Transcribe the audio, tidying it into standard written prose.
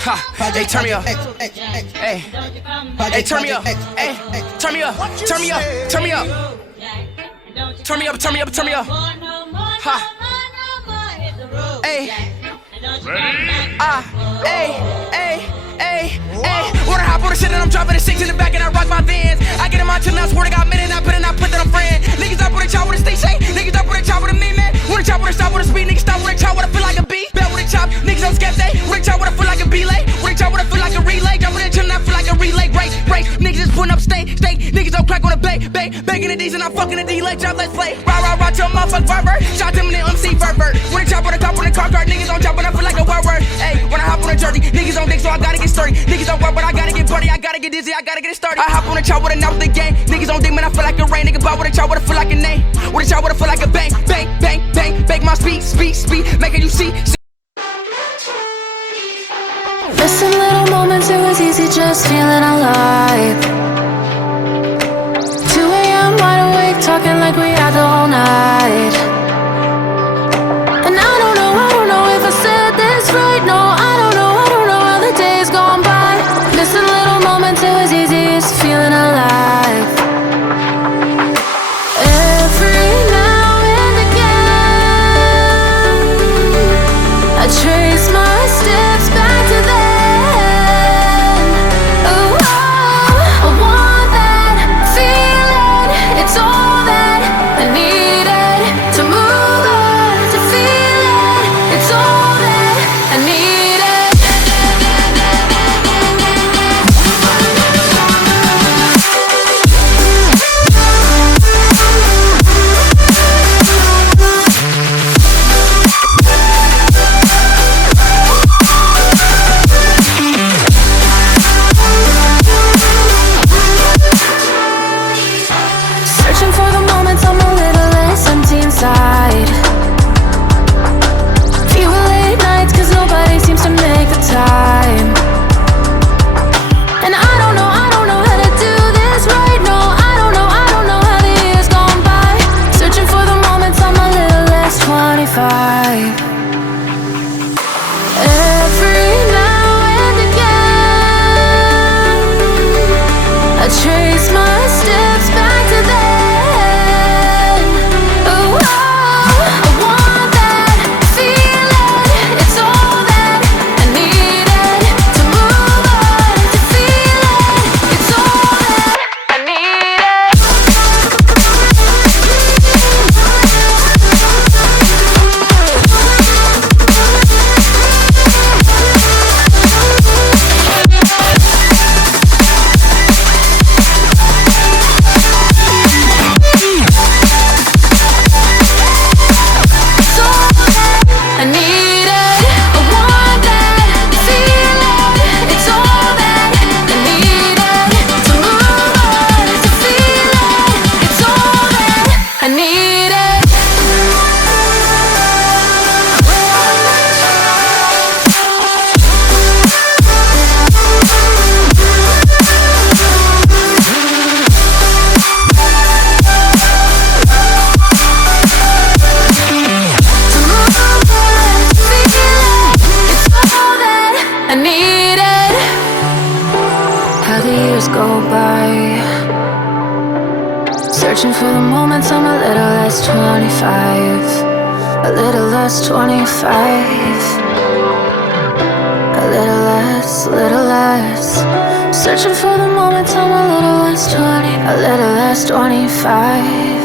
Ha, hey, turn me up. Hey, hey, turn me up. Hey, turn me up. Turn me up. Turn me up. Turn me up. Turn me up. Turn me up. Ha. Hey. Hey, hey, hey, hey. Wanna hop on the shit and I'm dropping the six in the back and I rock my Vans. I get in my chin and I swear to God, minute I put it, I put that I'm friend. Niggas up with a chop with a stick shake. Niggas up with a chop with a me man. Wanna chop with a stop with a speed. Niggas stop with a chop with a feel like a beat. Bell with a chop. Niggas on skeptic. With a chop with a feel like a belay. With a chop with a feel like a relay. Jump with a chin and I feel like a relay. Break. Niggas just putting up steak. Niggas don't crack on the bay. Baking the D's and I'm fucking the D. Let drop, let's play. Rah till a motherfucker pervert. Shot them in the MC pervert. With a chop with a top on the car cart. Niggas on chop and I feel like a word. Hey, when I hop on a jersey, niggas on dick, so I gotta get sturdy. Niggas don't work, but I gotta get buddy. I gotta get dizzy, I gotta get it started. I hop on a chop with a knock the game. Niggas on dick, man, I feel like a rain. Nigga ball with a chop with a feel like a name. With a chop with a feel like a bang. Bake my speed. Making you see. Missing little moments, it was easy just feeling alive. 2 a.m. wide awake, talking like we had the whole night. And I don't know if I said this right. No, I don't know how the days gone by. Missing little moments, it was easy just feeling alive. Every now and again, I trace my steps back to then. Oh, I want that feeling. It's all that I needed to move on, to feel it. It's all that I needed. Searching for the moments I'm a little less empty inside. Fewer late nights cause nobody seems to make the time. And I don't know how to do this right. No, I don't know how the years gone by. Searching for the moments I'm a little less 25. Every now and again, I trace my steps back to then. Oh, I want that feeling. It's all that I needed to move on, to feel it. It's all that I needed. It's all that I needed. I want that feeling. It's all that I needed to move on, to feel it. It's all that I needed. To move on, to feel it. It's all that I needed. How the years go by, searching for the moments I'm a little less 25. A little less 25. A little less. Searching for the moments I'm a little less 20. A little less 25.